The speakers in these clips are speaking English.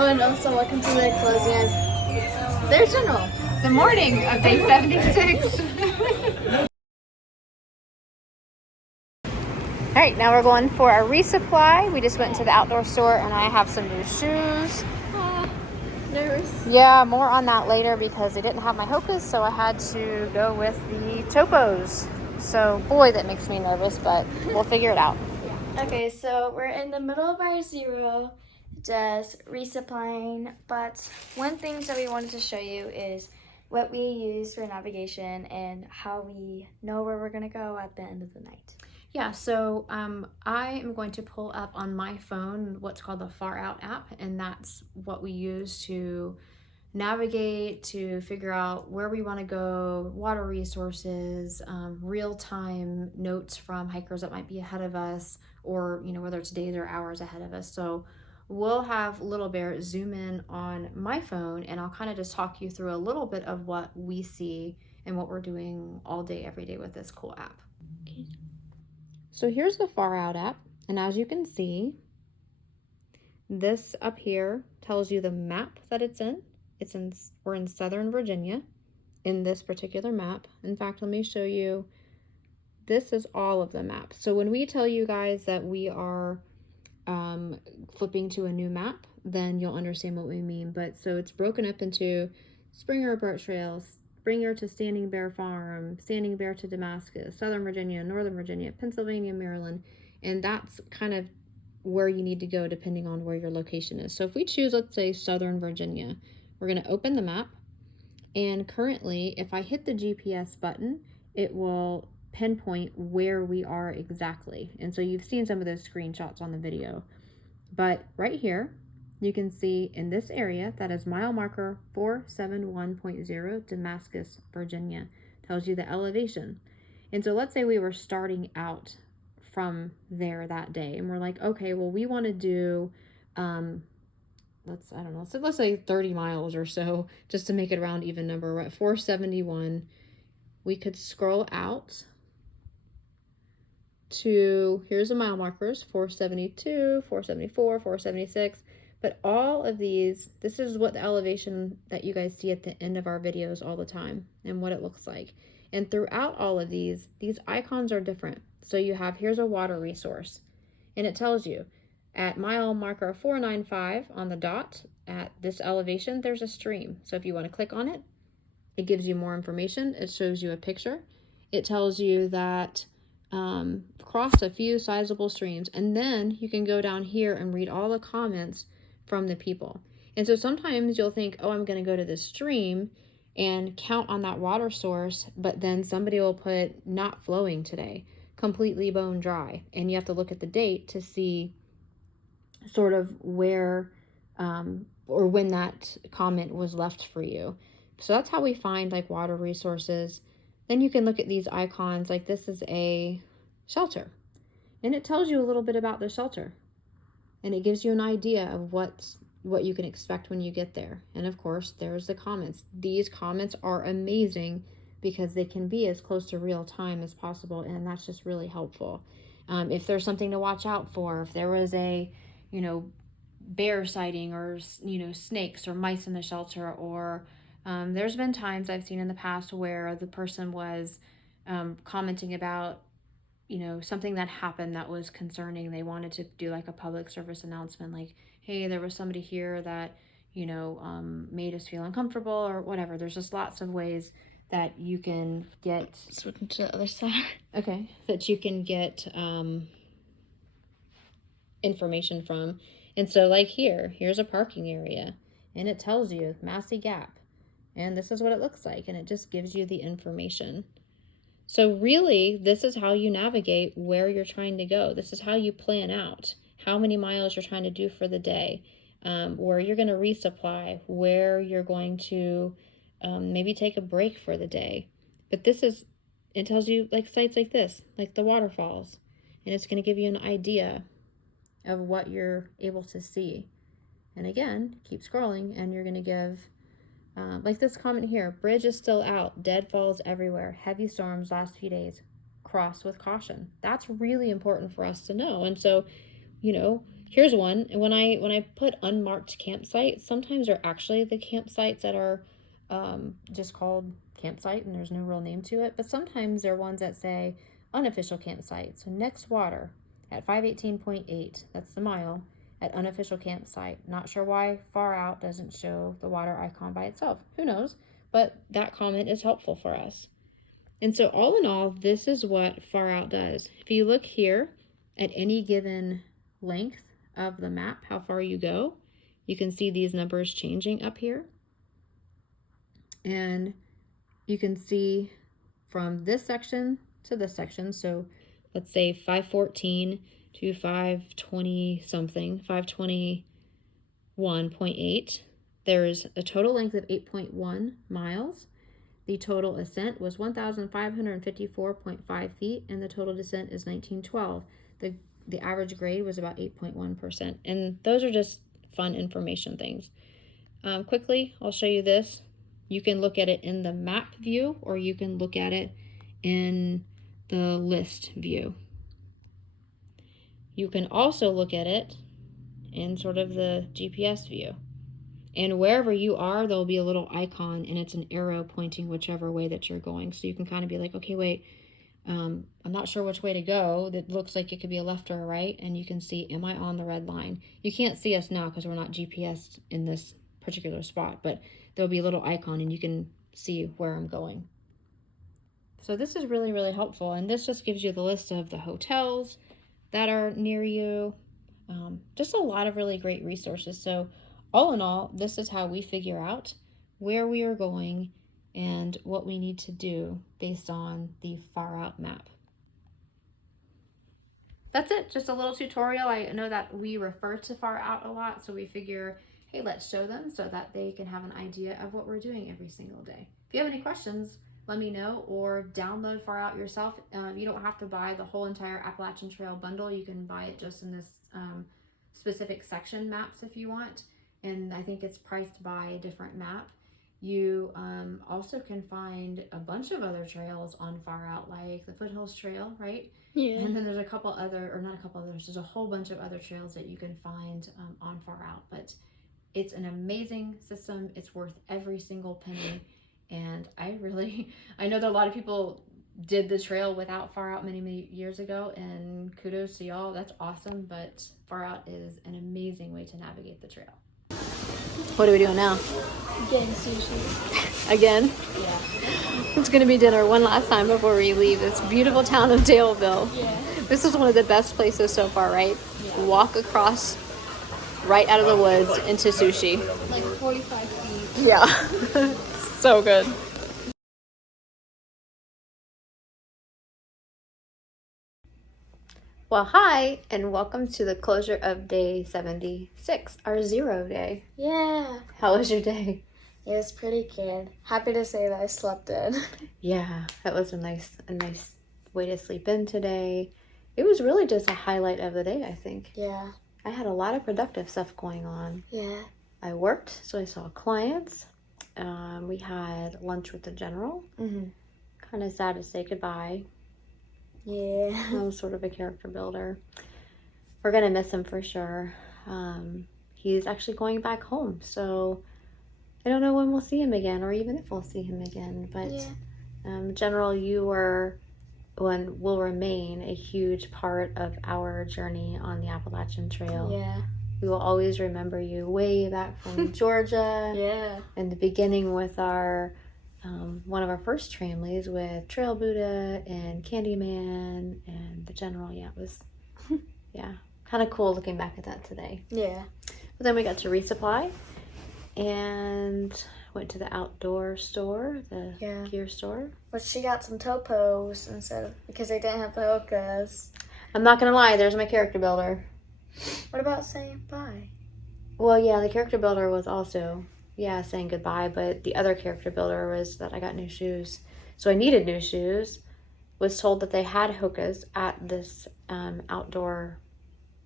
Oh, and also welcome to the closing of their general. The morning of day 76. All right, now we're going for a resupply. We just went to the outdoor store and I have some new shoes. Nervous. Yeah, more on that later because they didn't have my Hokas, so I had to go with the Topos. So, boy, that makes me nervous, but we'll figure it out. Okay, so we're in the middle of our zero, just resupplying. But one thing that we wanted to show you is what we use for navigation and how we know where we're gonna go at the end of the night. Yeah, so I am going to pull up on my phone what's called the Far Out app, and that's what we use to navigate, to figure out where we want to go, water resources, real-time notes from hikers that might be ahead of us, or whether it's days or hours ahead of us. So we'll have Little Bear zoom in on my phone, and I'll kind of just talk you through a little bit of what we see and what we're doing all day, every day with this cool app. Okay. So here's the Far Out app, and as you can see, this up here tells you the map that it's in. We're in Southern Virginia in this particular map. In fact, let me show you. This is all of the maps. So when we tell you guys that we are flipping to a new map, then you'll understand what we mean. But so it's broken up into Springer Birch Trail, Springer to Standing Bear Farm, Standing Bear to Damascus, Southern Virginia, Northern Virginia, Pennsylvania, Maryland, and that's kind of where you need to go depending on where your location is. So if we choose, let's say, Southern Virginia, we're going to open the map, and currently, if I hit the GPS button, it will pinpoint where we are exactly. And so you've seen some of those screenshots on the video. But right here, you can see in this area, that is mile marker 471.0, Damascus, Virginia. Tells you the elevation. And so let's say we were starting out from there that day, and we're like, okay, well, we want to do, let's say 30 miles or so, just to make it a round even number. We're at 471. We could scroll out to, here's the mile markers, 472, 474, 476. But all of these, this is what the elevation that you guys see at the end of our videos all the time and what it looks like. And throughout all of these icons are different. So you have, here's a water resource, and it tells you at mile marker 495 on the dot at this elevation, there's a stream. So if you want to click on it, it gives you more information. It shows you a picture. It tells you that crossed a few sizable streams, and then you can go down here and read all the comments from the people. And so sometimes you'll think, oh, I'm going to go to this stream and count on that water source, but then somebody will put not flowing today, completely bone dry, and you have to look at the date to see sort of where or when that comment was left for you. So that's how we find like water resources. Then you can look at these icons, like this is a shelter, and it tells you a little bit about the shelter, and it gives you an idea of what you can expect when you get there. And of course, there's the comments. These comments are amazing because they can be as close to real time as possible, and that's just really helpful. If there's something to watch out for, if there was a, bear sighting, or, snakes or mice in the shelter, or there's been times I've seen in the past where the person was commenting about, something that happened that was concerning. They wanted to do like a public service announcement, like, hey, there was somebody here that, made us feel uncomfortable or whatever. There's just lots of ways that you can get... Switching to the other side. Okay. That you can get information from. And so like here's a parking area, and it tells you Massey Gap, and this is what it looks like, and it just gives you the information. So really, this is how you navigate where you're trying to go. This is how you plan out how many miles you're trying to do for the day, where you're going to resupply, where you're going to maybe take a break for the day. But it tells you like sites like this, like the waterfalls, and it's going to give you an idea of what you're able to see. And again, keep scrolling, and you're going to give, like this comment here, bridge is still out, deadfalls everywhere, heavy storms last few days, cross with caution. That's really important for us to know. And so, Here's one. When I put unmarked campsites, sometimes they're actually the campsites that are just called campsite and there's no real name to it. But sometimes they're ones that say unofficial campsite. So next water at 518.8. That's the mile at unofficial campsite. Not sure why far out doesn't show the water icon by itself. Who knows? But that comment is helpful for us. And so all in all, this is what far out does. If you look here at any given length of the map, how far you go, you can see these numbers changing up here. And you can see from this section to this section. So let's say 514 to 520 something, 521.8. There's a total length of 8.1 miles. The total ascent was 1,554.5 feet, and the total descent is 1912. The average grade was about 8.1%. And those are just fun information things. Quickly, I'll show you this. You can look at it in the map view, or you can look at it in the list view. You can also look at it in sort of the GPS view. And wherever you are, there'll be a little icon, and it's an arrow pointing whichever way that you're going. So you can kind of be like, okay, wait, I'm not sure which way to go. That looks like it could be a left or a right, and you can see, am I on the red line? You can't see us now because we're not GPS in this particular spot, but there'll be a little icon, and you can see where I'm going. So this is really, really helpful, and this just gives you the list of the hotels that are near you. Just a lot of really great resources. So all in all, this is how we figure out where we are going and what we need to do based on the far out map. That's it, just a little tutorial. I know that we refer to far out a lot, so we figure, hey, let's show them so that they can have an idea of what we're doing every single day. If you have any questions, let me know, or download far out yourself. You don't have to buy the whole entire Appalachian Trail bundle. You can buy it just in this specific section maps if you want. And I think it's priced by a different map. You also can find a bunch of other trails on far out, like the Foothills Trail, right? Yeah. And then there's a couple other, or not a couple others, there's a whole bunch of other trails that you can find on far out. But it's an amazing system. It's worth every single penny. And I know that a lot of people did the trail without far out many, many years ago, and kudos to y'all. That's awesome. But far out is an amazing way to navigate the trail. What are we doing now? Getting sushi. Again? Yeah. It's going to be dinner one last time before we leave this beautiful town of Daleville. Yeah. This is one of the best places so far, right? Yeah. Walk across right out of the woods into sushi. Like 45 feet. Yeah. So good. Well, hi, and welcome to the closure of day 76, our 0 day. Yeah. How was your day? It was pretty good. Happy to say that I slept in. Yeah, that was a nice way to sleep in today. It was really just a highlight of the day, I think. Yeah. I had a lot of productive stuff going on. Yeah. I worked, so I saw clients. We had lunch with the general. Mm-hmm. Kind of sad to say goodbye. Yeah. That was sort of a character builder. We're going to miss him for sure. He's actually going back home, so I don't know when we'll see him again, or even if we'll see him again. But General, you will remain a huge part of our journey on the Appalachian Trail. Yeah. We will always remember you way back from Georgia. Yeah. In the beginning with our one of our first families with Trail Buddha and Candyman and the General. Yeah, it was kind of cool looking back at that today. Yeah. But then we got to resupply and went to the outdoor store, the gear store. But she got some topos because they didn't have the hokas. I'm not gonna lie, there's my character builder. What about saying bye? Well, yeah, the character builder was also saying goodbye, but the other character builder was that I got new shoes. So I needed new shoes. Was told that they had hokas at this outdoor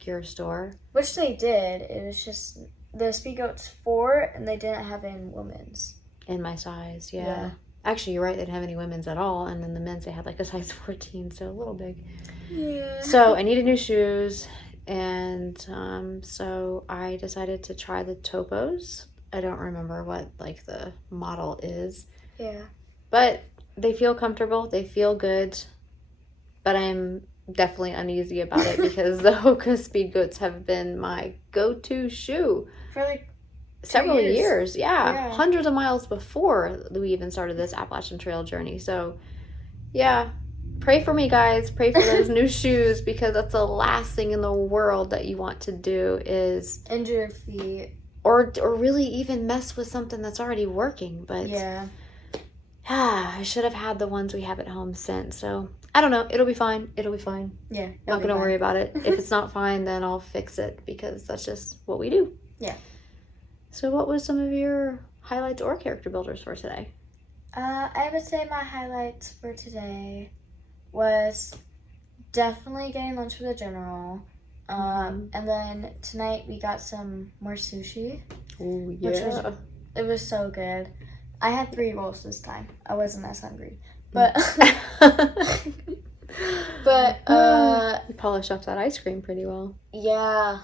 gear store. Which they did. It was just the Speedgoat's 4 and they didn't have any women's. In my size, yeah. Actually, you're right, they didn't have any women's at all. And then the men's, they had like a size 14, so a little big. Yeah. So I needed new shoes. And so I decided to try the Topos. I don't remember what like the model is. Yeah. But they feel comfortable. They feel good. But I'm definitely uneasy about it because the Hoka Speed Goats have been my go-to shoe For like several years. Yeah. Hundreds of miles before we even started this Appalachian Trail journey. So, yeah, pray for me, guys. Pray for those new shoes, because that's the last thing in the world that you want to do is injure your feet, or really even mess with something that's already working. But yeah, I should have had the ones we have at home since. So I don't know. It'll be fine. It'll be fine. Yeah, Not gonna worry about it. If it's not fine, then I'll fix it, because that's just what we do. Yeah. So what was some of your highlights or character builders for today? I would say my highlights for today was definitely getting lunch with the general. And then tonight we got some more sushi. Oh yeah. It was so good. I had 3 rolls this time. I wasn't as hungry. But you polished off that ice cream pretty well. Yeah.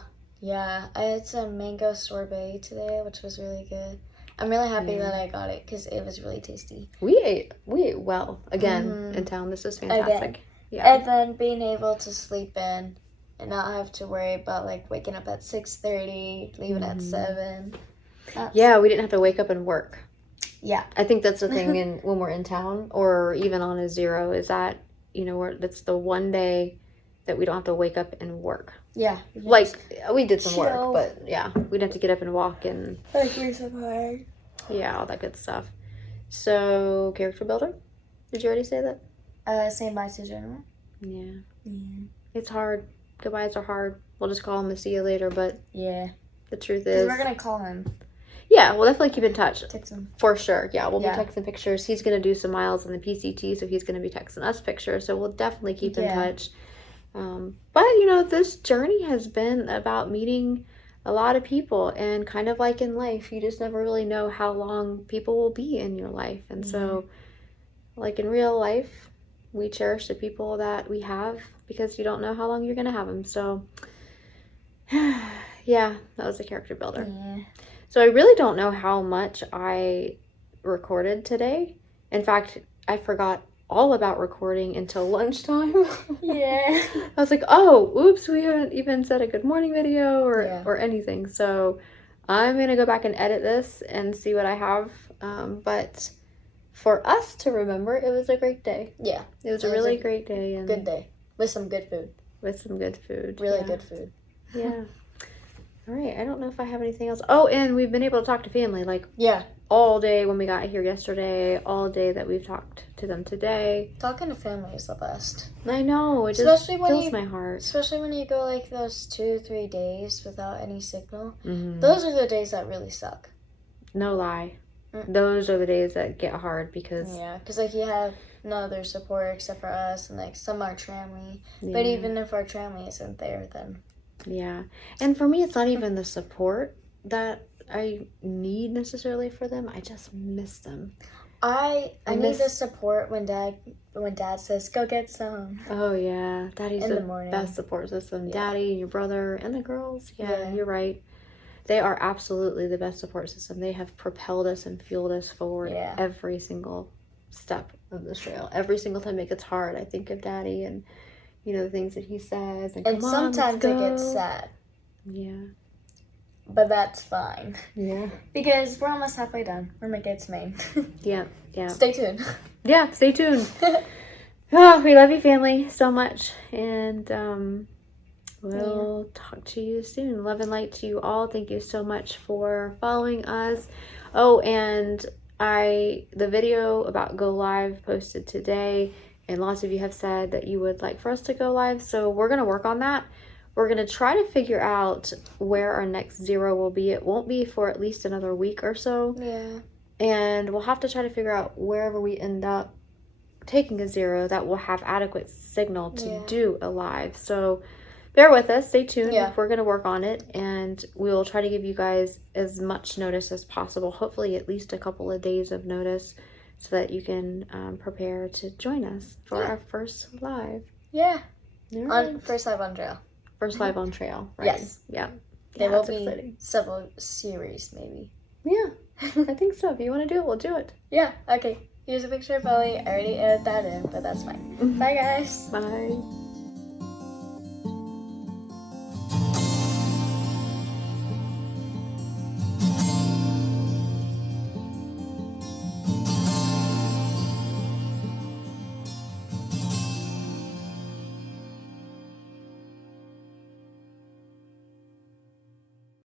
I had some mango sorbet today, which was really good. I'm really happy that I got it because it was really tasty. We ate well again in town. This is fantastic. Again. Yeah. And then being able to sleep in and not have to worry about like waking up at 6:30, leaving at 7. Yeah, we didn't have to wake up and work. Yeah. I think that's the thing when we're in town or even on a zero, is that, that's the one day that we don't have to wake up and work. Yeah. Like, we did some work, chill. but yeah, we didn't have to get up and walk and Like you're so hard. yeah, all that good stuff. So, character builder? Did you already say that? Saying bye to general. Yeah. It's hard. Goodbyes are hard. We'll just call him and see you later, but Yeah. the truth is... we're going to call him. Yeah, we'll definitely keep in touch. Text him. For sure. Yeah, we'll be texting pictures. He's going to do some miles in the PCT, so he's going to be texting us pictures, so we'll definitely keep in touch. But, this journey has been about meeting a lot of people, and kind of like in life, you just never really know how long people will be in your life. And so, like in real life, we cherish the people that we have because you don't know how long you're going to have them. So, yeah, that was a character builder. Yeah. So I really don't know how much I recorded today. In fact, I forgot all about recording until lunchtime. Yeah. I was like, oh, oops, we haven't even said a good morning video or anything. So I'm going to go back and edit this and see what I have. But for us to remember, it was a great day. Yeah. It was a really great day. And good day. With some good food. Really good food. Yeah. All right. I don't know if I have anything else. Oh, and we've been able to talk to family. Like, all day when we got here yesterday, all day that we've talked to them today. Talking to family is the best. I know. It just fills my heart. Especially when you go like those 2-3 days without any signal. Those are the days that really suck. No lie. Those are the days that get hard because... Yeah, because like you have no other support except for us and like some our family. Yeah. But even if our family isn't there, then... Yeah. And for me, it's not even the support that I need necessarily for them. I just miss them. I need the support when dad says, go get some. Oh, yeah. Daddy's in the morning. Best support system. Yeah. Daddy and your brother and the girls. Yeah, you're right. They are absolutely the best support system. They have propelled us and fueled us forward every single step of this trail. Every single time it gets hard, I think of Daddy and, the things that he says. And sometimes it gets sad. Yeah. But that's fine. Yeah. Because we're almost halfway done. We're making it to Maine. Yeah. Stay tuned. Yeah, stay tuned. Oh, we love you, family, so much. And we'll talk to you soon. Love and light to you all. Thank you so much for following us. Oh, and the video about Go Live posted today. And lots of you have said that you would like for us to go live. So we're going to work on that. We're going to try to figure out where our next zero will be. It won't be for at least another week or so. Yeah. And we'll have to try to figure out wherever we end up taking a zero that will have adequate signal to do a live. So bear with us. Stay tuned. Yeah. We're going to work on it. And we'll try to give you guys as much notice as possible. Hopefully at least a couple of days of notice so that you can prepare to join us for our first live. Yeah. Right. First live on trail. First live on trail, right? Yes. Yeah. There Yeah, will that's be exciting. several series, maybe. Yeah, I think so. If you want to do it, we'll do it. Yeah, okay. Here's a picture of Ellie. I already edited that in, but that's fine. Bye, guys. Bye.